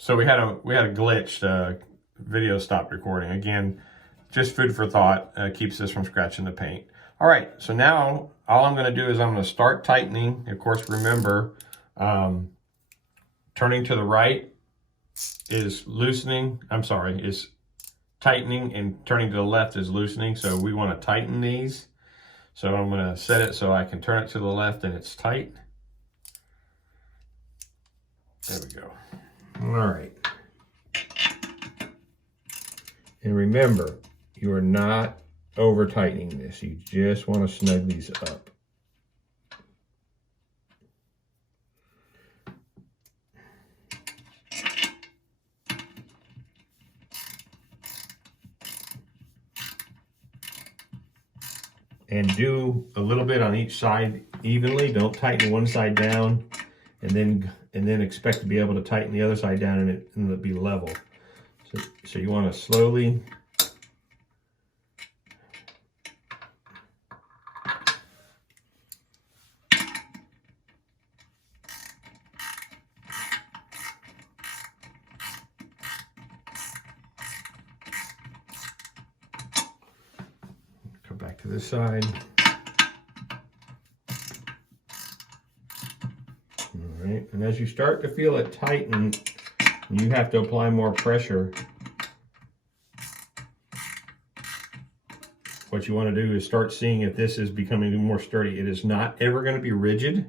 So we had a glitch. The video stopped recording. Again, just food for thought. Keeps this from scratching the paint. All right, so now all I'm going to do is I'm going to start tightening. Of course, remember, turning to the right is loosening. I'm sorry, is tightening, and turning to the left is loosening. So we want to tighten these. So I'm going to set it so I can turn it to the left and it's tight. There we go. All right. And remember, you are not over tightening this. You just want to snug these up. And do a little bit on each side evenly. Don't tighten one side down and then expect to be able to tighten the other side down and it'll be level. So you want to slowly come back to this side. All right, and as you start to feel it tighten, you have to apply more pressure. What you want to do is start seeing if this is becoming more sturdy. It is not ever going to be rigid.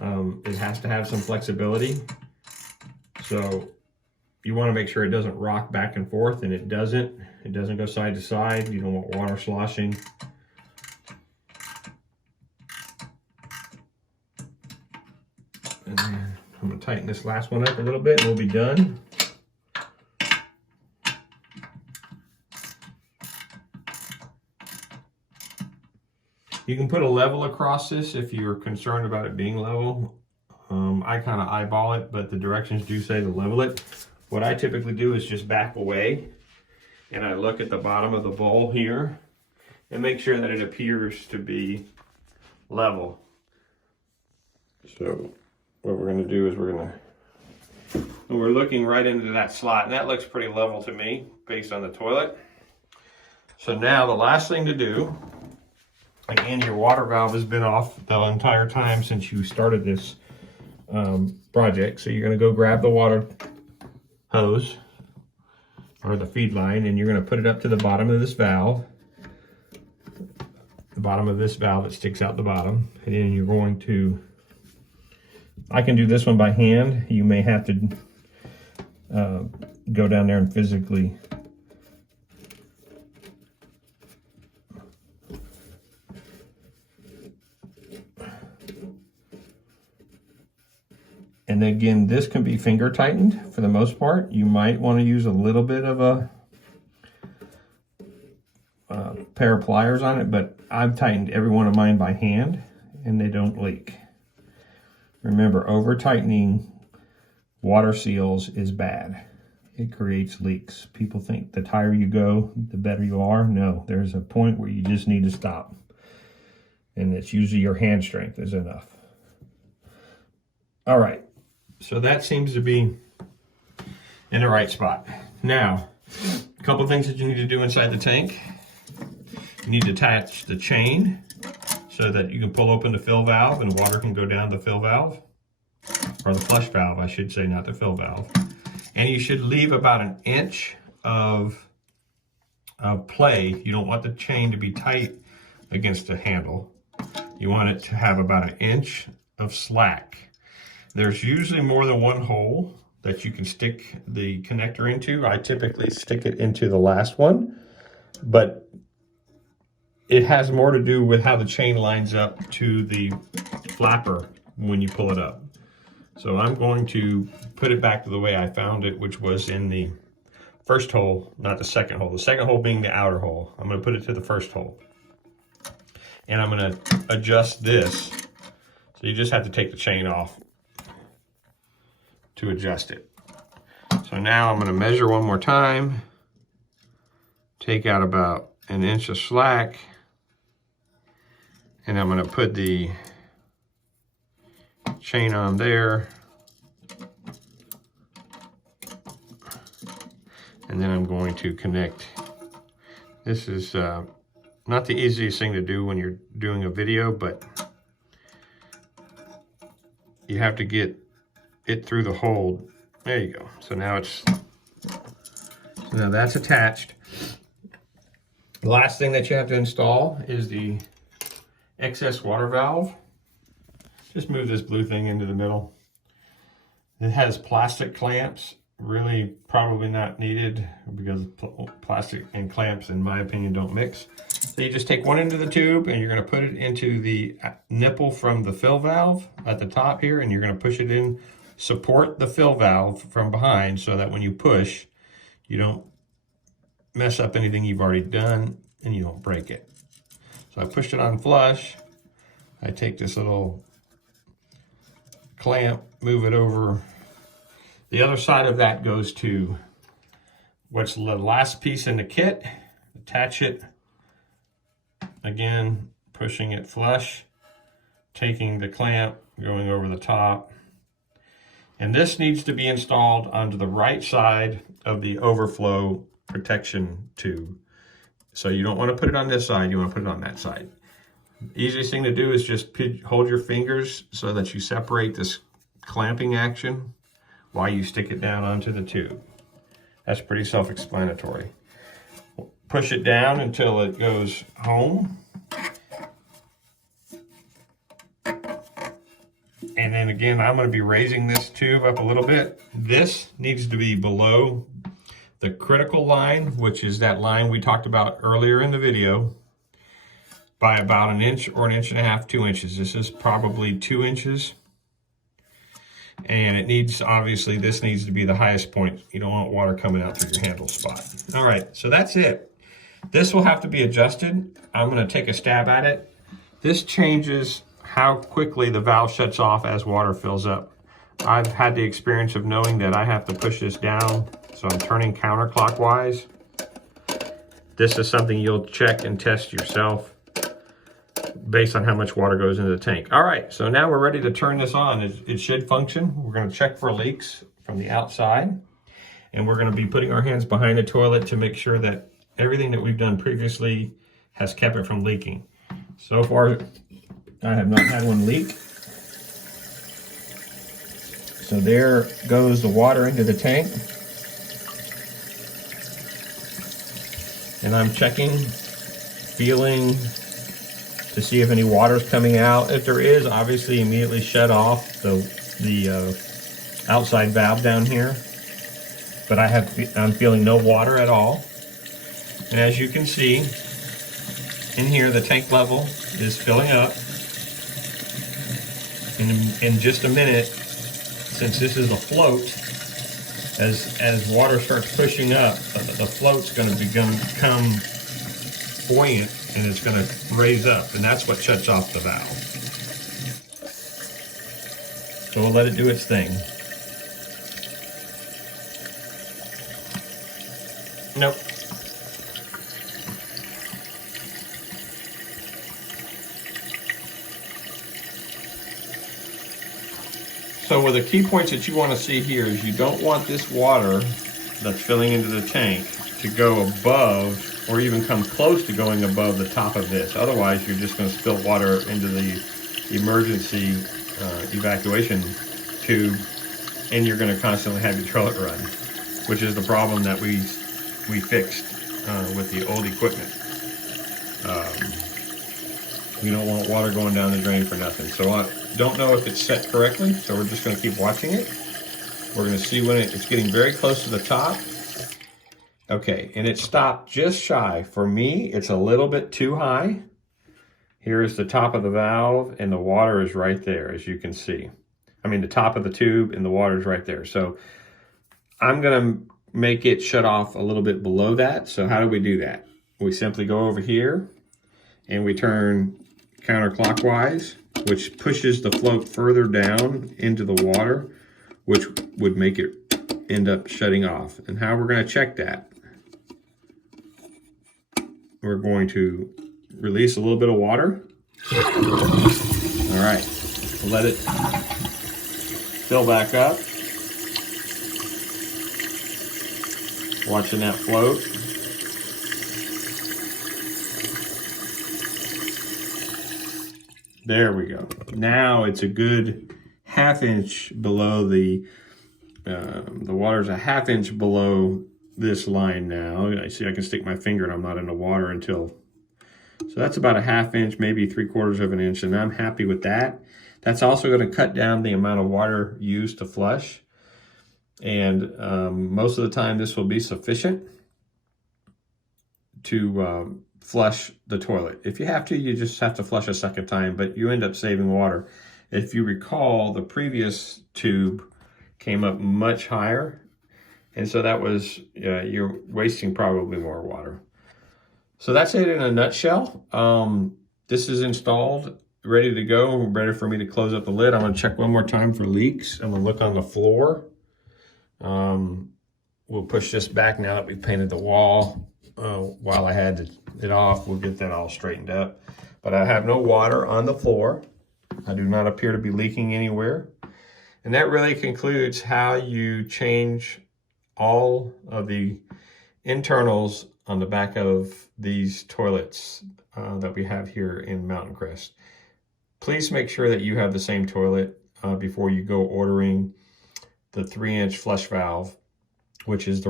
It has to have some flexibility. So you want to make sure it doesn't rock back and forth, and it doesn't. It doesn't go side to side. You don't want water sloshing. And then I'm going to tighten this last one up a little bit and we'll be done. You can put a level across this if you're concerned about it being level. I kind of eyeball it, but the directions do say to level it. What I typically do is just back away and I look at the bottom of the bowl here and make sure that it appears to be level. So what we're going to do is we're looking right into that slot, and that looks pretty level to me based on the toilet. So now the last thing to do, again, your water valve has been off the entire time since you started this project. So you're going to go grab the water hose or the feed line, and you're going to put it up to the bottom of this valve. The bottom of this valve that sticks out the bottom. And then you're going to, I can do this one by hand. You may have to go down there and physically and again, this can be finger tightened for the most part. You might want to use a little bit of a pair of pliers on it, but I've tightened every one of mine by hand and they don't leak. Remember, over tightening water seals is bad. It creates leaks. People think the higher you go, the better you are. No, there's a point where you just need to stop. And it's usually your hand strength is enough. All right, so that seems to be in the right spot. Now, a couple of things that you need to do inside the tank. You need to attach the chain so that you can pull open the fill valve and water can go down the fill valve, or the flush valve, I should say, not the fill valve. And you should leave about an inch of play. You don't want the chain to be tight against the handle. You want it to have about an inch of slack. There's usually more than one hole that you can stick the connector into. I typically stick it into the last one, but it has more to do with how the chain lines up to the flapper when you pull it up. So I'm going to put it back to the way I found it, which was in the first hole, not the second hole. The second hole being the outer hole. I'm going to put it to the first hole. And I'm going to adjust this. So you just have to take the chain off to adjust it. So now I'm going to measure one more time. Take out about an inch of slack. And I'm going to put the chain on there. And then I'm going to connect. This is not the easiest thing to do when you're doing a video, but you have to get it through the hole. There you go. So now that's attached. The last thing that you have to install is the excess water valve. Just move this blue thing into the middle. It has plastic clamps, really probably not needed because plastic and clamps, in my opinion, don't mix. So you just take one end of the tube and you're going to put it into the nipple from the fill valve at the top here, and you're going to push it in, support the fill valve from behind so that when you push, you don't mess up anything you've already done and you don't break it. So I pushed it on flush. I take this little clamp, move it over. The other side of that goes to what's the last piece in the kit. Attach it. Again, pushing it flush, taking the clamp, going over the top. And this needs to be installed onto the right side of the overflow protection tube. So you don't want to put it on this side, you want to put it on that side. Easiest thing to do is just hold your fingers so that you separate this clamping action while you stick it down onto the tube. That's pretty self-explanatory. Push it down until it goes home. And then again, I'm going to be raising this tube up a little bit. This needs to be below the critical line, which is that line we talked about earlier in the video, by about an inch or an inch and a half, 2 inches. This is probably 2 inches. And it needs, obviously, this needs to be the highest point. You don't want water coming out through your handle spot. All right, so that's it. This will have to be adjusted. I'm going to take a stab at it. This changes how quickly the valve shuts off as water fills up. I've had the experience of knowing that I have to push this down, so I'm turning counterclockwise. This is something you'll check and test yourself based on how much water goes into the tank. All right, so now we're ready to turn this on. It should function. We're going to check for leaks from the outside, and we're going to be putting our hands behind the toilet to make sure that everything that we've done previously has kept it from leaking. So far, I have not had one leak. So there goes the water into the tank. And I'm checking, feeling to see if any water is coming out. If there is, obviously immediately shut off the outside valve down here. But I'm feeling no water at all. And as you can see, in here the tank level is filling up. In just a minute, since this is a float, as water starts pushing up, the float's going to become buoyant, and it's going to raise up, and that's what shuts off the valve. So we'll let it do its thing. Nope. So one of the key points that you want to see here is you don't want this water that's filling into the tank to go above or even come close to going above the top of this. Otherwise, you're just going to spill water into the emergency evacuation tube, and you're going to constantly have your toilet run, which is the problem that we fixed with the old equipment. We don't want water going down the drain for nothing. So I don't know if it's set correctly, so we're just going to keep watching it. We're going to see when it's getting very close to the top. Okay, and it stopped just shy. For me, it's a little bit too high. Here's the top of the valve, and the water is right there, as you can see. I mean, the top of the tube, and the water is right there. So I'm going to make it shut off a little bit below that. So how do we do that? We simply go over here, and we turn counterclockwise, which pushes the float further down into the water, which would make it end up shutting off. And how we're going to check that, we're going to release a little bit of water. All right, we'll let it fill back up. Watching that float. There we go. Now it's a good ½ inch below the water's a ½ inch below this line now. I see I can stick my finger and I'm not in the water until, so that's about a ½ inch, maybe 3/4 of an inch, and I'm happy with that. That's also going to cut down the amount of water used to flush. And most of the time this will be sufficient to flush the toilet. If you have to, you just have to flush a second time, but you end up saving water. If you recall, the previous tube came up much higher, and so that was, you're wasting probably more water. So that's it in a nutshell. This is installed, ready to go, ready for me to close up the lid. I'm gonna check one more time for leaks. I'm gonna look on the floor. We'll push this back now that we painted the wall. While I had it off, we'll get that all straightened up. But I have no water on the floor. I do not appear to be leaking anywhere. And that really concludes how you change all of the internals on the back of these toilets that we have here in Mountain Crest. Please make sure that you have the same toilet before you go ordering the 3-inch flush valve, which is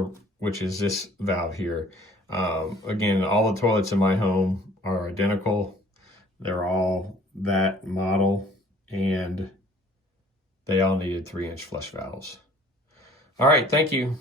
this valve here. Again, all the toilets in my home are identical. They're all that model, and they all needed 3-inch flush valves. All right, thank you.